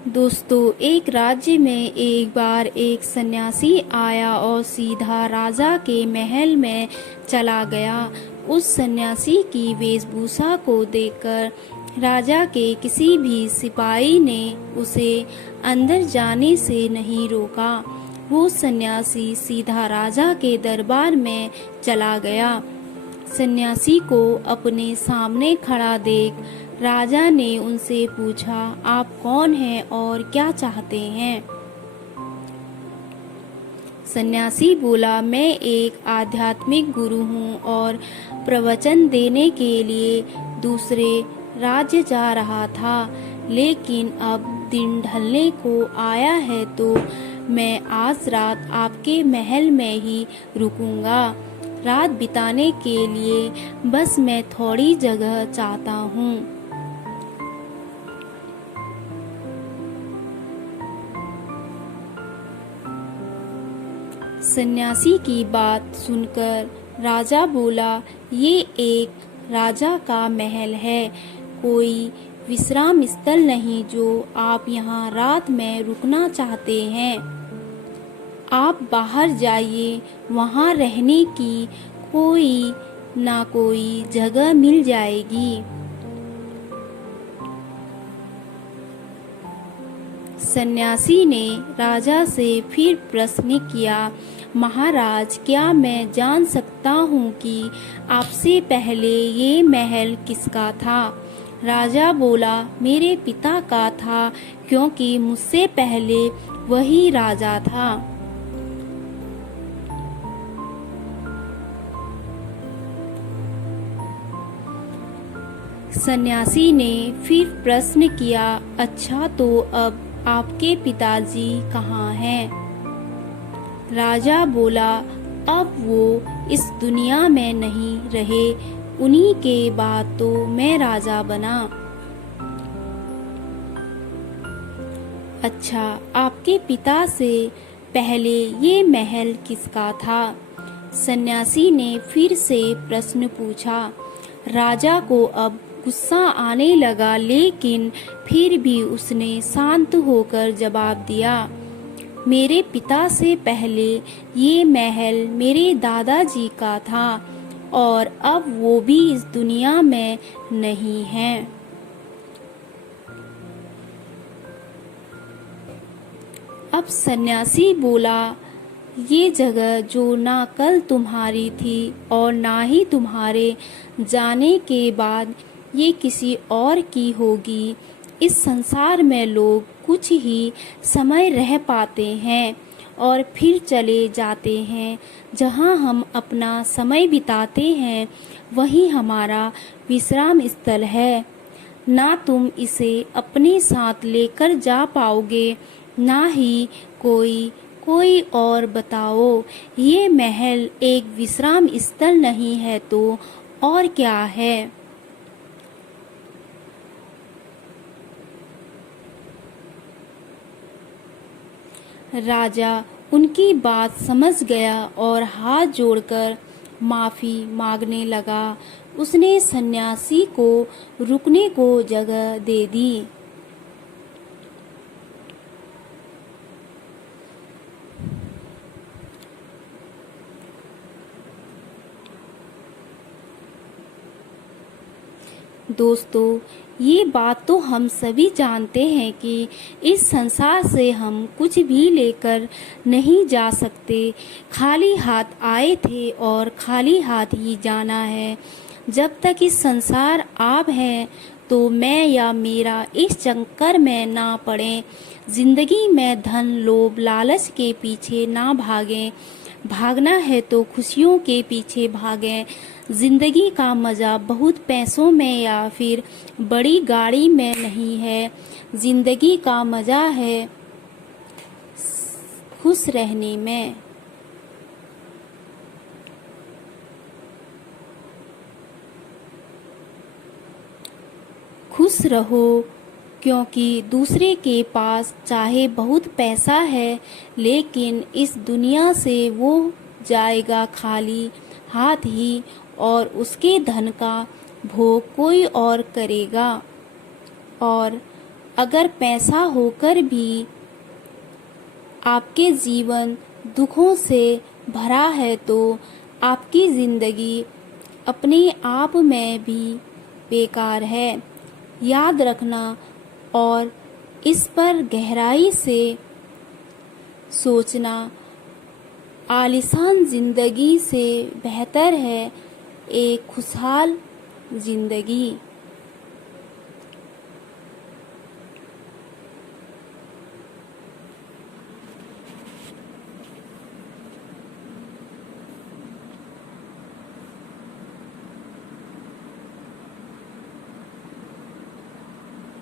दोस्तों, एक राज्य में एक बार एक सन्यासी आया और सीधा राजा के महल में चला गया। उस सन्यासी की वेशभूषा को देखकर राजा के किसी भी सिपाही ने उसे अंदर जाने से नहीं रोका। वो सन्यासी सीधा राजा के दरबार में चला गया। सन्यासी को अपने सामने खड़ा देख राजा ने उनसे पूछा, आप कौन हैं और क्या चाहते हैं? सन्यासी बोला, मैं एक आध्यात्मिक गुरु हूँ और प्रवचन देने के लिए दूसरे राज्य जा रहा था, लेकिन अब दिन ढलने को आया है तो मैं आज रात आपके महल में ही रुकूंगा। रात बिताने के लिए बस मैं थोड़ी जगह चाहता हूँ। सन्यासी की बात सुनकर राजा बोला, ये एक राजा का महल है, कोई विश्राम स्थल नहीं जो आप यहाँ रात में रुकना चाहते हैं। आप बाहर जाइए, वहाँ रहने की कोई ना कोई जगह मिल जाएगी। सन्यासी ने राजा से फिर प्रश्न किया, महाराज, क्या मैं जान सकता हूँ कि आपसे पहले ये महल किसका था? राजा बोला, मेरे पिता का था, क्योंकि मुझसे पहले वही राजा था। सन्यासी ने फिर प्रश्न किया, अच्छा तो अब आपके पिताजी कहाँ हैं? राजा बोला, अब वो इस दुनिया में नहीं रहे, उन्हीं के बाद तो मैं राजा बना। अच्छा, आपके पिता से पहले ये महल किसका था? सन्यासी ने फिर से प्रश्न पूछा। राजा को अब गुस्सा आने लगा, लेकिन फिर भी उसने शांत होकर जवाब दिया, मेरे पिता से पहले ये महल मेरे दादाजी का था और अब वो भी इस दुनिया में नहीं है। अब सन्यासी बोला, ये जगह जो ना कल तुम्हारी थी और ना ही तुम्हारे जाने के बाद ये किसी और की होगी। इस संसार में लोग कुछ ही समय रह पाते हैं और फिर चले जाते हैं। जहाँ हम अपना समय बिताते हैं वही हमारा विश्राम स्थल है। ना तुम इसे अपने साथ लेकर जा पाओगे, ना ही कोई और। बताओ, ये महल एक विश्राम स्थल नहीं है तो और क्या है? राजा उनकी बात समझ गया और हाथ जोड़कर माफी मांगने लगा। उसने सन्यासी को रुकने को जगह दे दी। दोस्तों, ये बात तो हम सभी जानते हैं कि इस संसार से हम कुछ भी लेकर नहीं जा सकते। खाली हाथ आए थे और खाली हाथ ही जाना है। जब तक इस संसार आप हैं तो मैं या मेरा इस चक्कर में ना पड़े। जिंदगी में धन लोभ लालच के पीछे ना भागें। भागना है तो खुशियों के पीछे भागें। जिंदगी का मज़ा बहुत पैसों में या फिर बड़ी गाड़ी में नहीं है। जिंदगी का मज़ा है खुश रहने में। खुश रहो, क्योंकि दूसरे के पास चाहे बहुत पैसा है, लेकिन इस दुनिया से वो जाएगा खाली हाथ ही और उसके धन का भोग कोई और करेगा। और अगर पैसा होकर भी आपके जीवन दुखों से भरा है तो आपकी जिंदगी अपने आप में भी बेकार है। याद रखना और इस पर गहराई से सोचना। आलीशान जिंदगी से बेहतर है एक खुशहाल जिंदगी।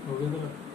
हो गया तेरा?